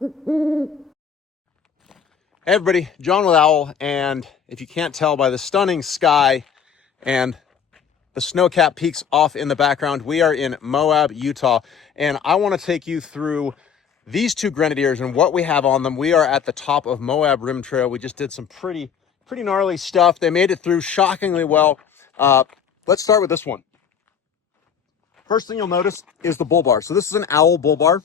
Hey everybody, John with Owl, and if you can't tell by the stunning sky and the snow-capped peaks off in the background, we are in Moab, Utah, and I want to take you through these two Grenadiers and what we have on them. We are at the top of Moab Rim Trail. We just did some pretty gnarly stuff. They made it through shockingly well. Let's start with this one. First thing you'll notice is the bull bar. So this is an Owl bull bar.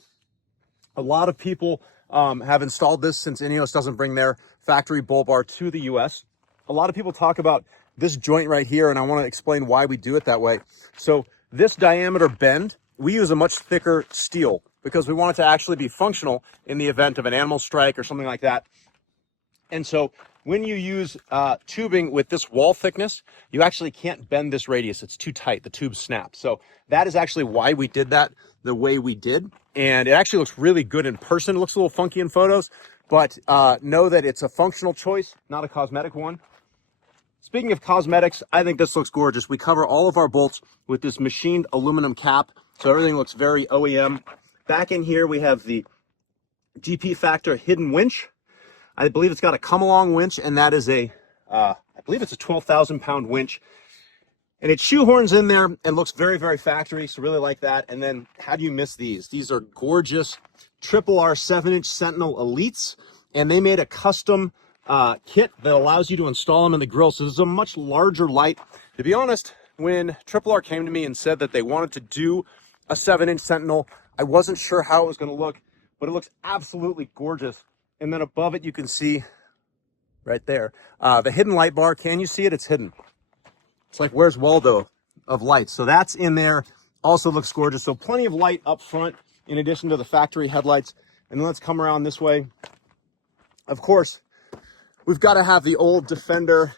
A lot of people have installed this since INEOS doesn't bring their factory bull bar to the US. A lot of people talk about this joint right here, and I want to explain why we do it that way. So this diameter bend, we use a much thicker steel because we want it to actually be functional in the event of an animal strike or something like that. And so when you use tubing with this wall thickness, you actually can't bend this radius. It's too tight. The tube snaps. So that is actually why we did that the way we did. And it actually looks really good in person. It looks a little funky in photos, but know that it's a functional choice, not a cosmetic one. Speaking of cosmetics, I think this looks gorgeous. We cover all of our bolts with this machined aluminum cap, so everything looks very OEM. Back in here, we have the GP Factor hidden winch. I believe it's got a come-along winch, and that is I believe it's a 12,000-pound winch. And it shoehorns in there and looks very, very factory, so really like that. And then how do you miss these? These are gorgeous triple R 7-inch Sentinel Elites, and they made a custom kit that allows you to install them in the grill. So this is a much larger light. To be honest, when Triple R came to me and said that they wanted to do a 7-inch Sentinel, I wasn't sure how it was going to look, but it looks absolutely gorgeous. And then above it, you can see right there, the hidden light bar. Can you see it? It's hidden. It's like, where's Waldo of lights? So that's in there. Also looks gorgeous. So plenty of light up front in addition to the factory headlights. And then let's come around this way. Of course, we've got to have the old Defender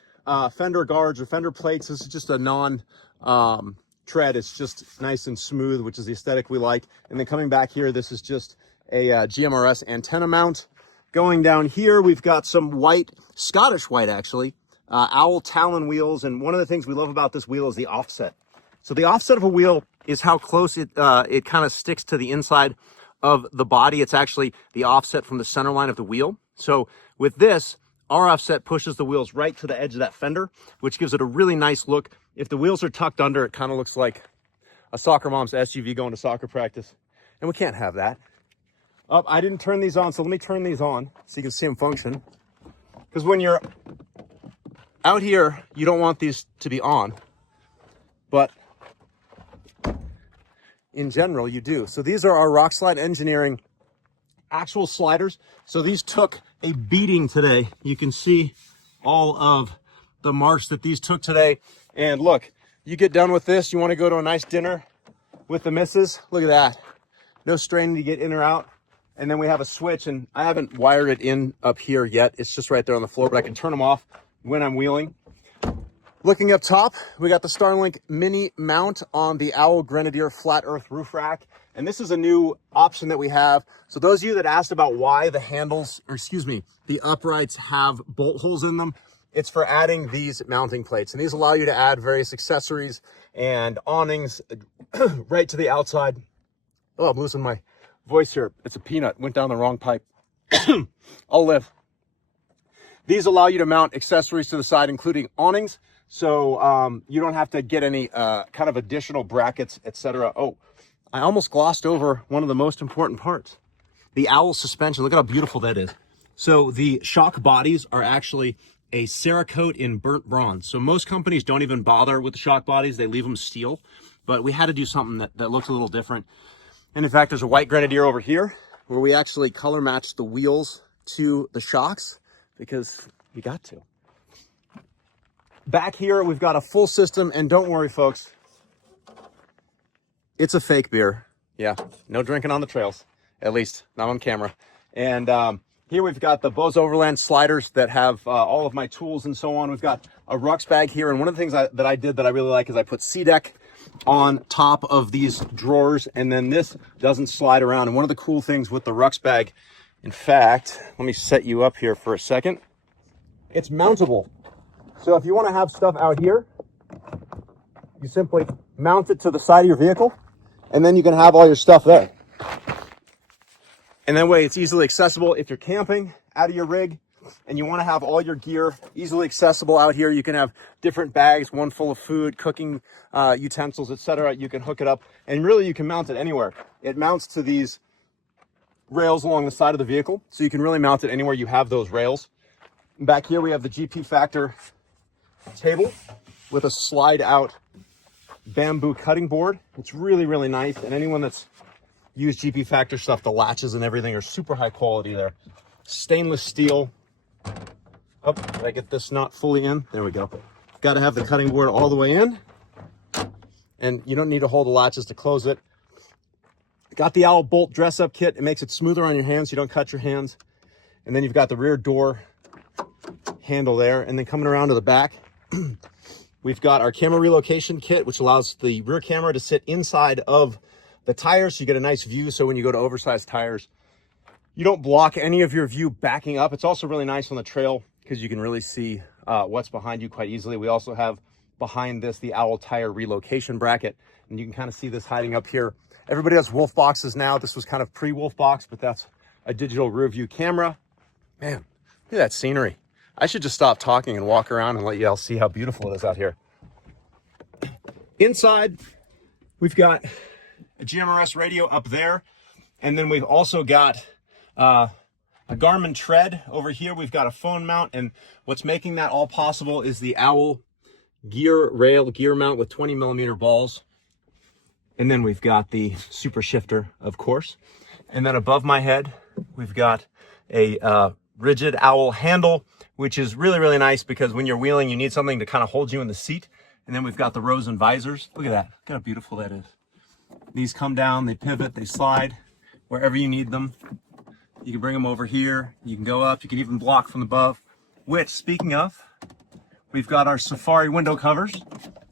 fender guards or fender plates. This is just a non-tread. It's just nice and smooth, which is the aesthetic we like. And then coming back here, this is just a GMRS antenna mount. Going down here, we've got some white, Scottish white actually, Owl Talon wheels. And one of the things we love about this wheel is the offset. So the offset of a wheel is how close it kind of sticks to the inside of the body. It's actually the offset from the center line of the wheel. So with this, our offset pushes the wheels right to the edge of that fender, which gives it a really nice look. If the wheels are tucked under, it kind of looks like a soccer mom's SUV going to soccer practice. And we can't have that. Oh, I didn't turn these on, so let me turn these on so you can see them function. Because when you're out here, you don't want these to be on, but in general, you do. So these are our Rock Slide Engineering actual sliders. So these took a beating today. You can see all of the marks that these took today. And look, you get done with this, you want to go to a nice dinner with the missus. Look at that. No straining to get in or out. And then we have a switch, and I haven't wired it in up here yet. It's just right there on the floor, but I can turn them off when I'm wheeling. Looking up top, we got the Starlink mini mount on the Owl Grenadier flat earth roof rack. And this is a new option that we have. So those of you that asked about why the handles, or excuse me, the uprights have bolt holes in them, it's for adding these mounting plates. And these allow you to add various accessories and awnings right to the outside. Oh, I'm losing my voice here. It's a peanut, went down the wrong pipe. I'll live. These allow you to mount accessories to the side, including awnings. So you don't have to get any kind of additional brackets, etc. Oh, I almost glossed over one of the most important parts. The Owl suspension. Look at how beautiful that is. So the shock bodies are actually a Cerakote in burnt bronze. So most companies don't even bother with the shock bodies. They leave them steel. But we had to do something that looked a little different. And in fact, there's a white Grenadier over here where we actually color matched the wheels to the shocks because we got to. Back here, we've got a full system, and don't worry, folks, it's a fake beer. Yeah, no drinking on the trails, at least not on camera. And here we've got the Bose Overland sliders that have all of my tools and so on. We've got a Rux bag here, and one of the things that I did that I really like is I put C-Deck on top of these drawers, and then this doesn't slide around. And one of the cool things with the Rux bag, in fact, let me set you up here for a second. It's mountable. So if you want to have stuff out here, you simply mount it to the side of your vehicle, and then you can have all your stuff there. And that way it's easily accessible if you're camping out of your rig and you want to have all your gear easily accessible out here. You can have different bags, one full of food, cooking utensils, etc. You can hook it up, and really you can mount it anywhere. It mounts to these rails along the side of the vehicle, so you can really mount it anywhere you have those rails. And back here we have the GP Factor table with a slide out bamboo cutting board. It's really, really nice, and anyone that's used GP Factor stuff, the latches and everything are super high quality there. Stainless steel. Oh, did I get this knot fully in? There we go. Got to have the cutting board all the way in, and you don't need to hold the latches to close it. Got the owl bolt dress up kit. It makes it smoother on your hands so you don't cut your hands. And then you've got the rear door handle there. And then coming around to the back, we've got our camera relocation kit, which allows the rear camera to sit inside of the tires, so you get a nice view. So when you go to oversized tires, you don't block any of your view backing up. It's also really nice on the trail because you can really see what's behind you quite easily. We also have behind this the owl tire relocation bracket, and you can kind of see this hiding up here. Everybody has wolf boxes now. This was kind of pre-wolf box, but that's a digital rear view camera. Man, look at that scenery. I should just stop talking and walk around and let you all see how beautiful it is out here. Inside, we've got a GMRS radio up there, and then we've also got a Garmin tread over here. We've got a phone mount, and what's making that all possible is the owl gear mount with 20 millimeter balls. And then we've got the super shifter, of course. And then above my head, we've got a rigid owl handle, which is really, really nice because when you're wheeling, you need something to kind of hold you in the seat. And then we've got the rows and visors. Look at that. Look how beautiful that is. These come down, they pivot, they slide wherever you need them. You can bring them over here. You can go up. You can even block from above, which, speaking of, we've got our Safari window covers,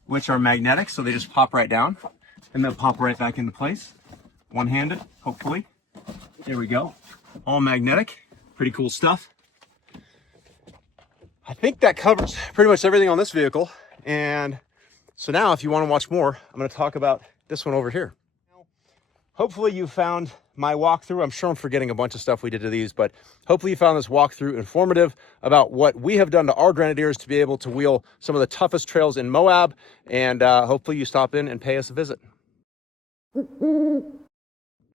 which are magnetic. So they just pop right down and they'll pop right back into place. One-handed, hopefully. There we go. All magnetic. Pretty cool stuff. I think that covers pretty much everything on this vehicle. And so now if you want to watch more, I'm going to talk about this one over here. Hopefully you found my walkthrough. I'm sure I'm forgetting a bunch of stuff we did to these, but hopefully you found this walkthrough informative about what we have done to our Grenadiers to be able to wheel some of the toughest trails in Moab. And hopefully you stop in and pay us a visit.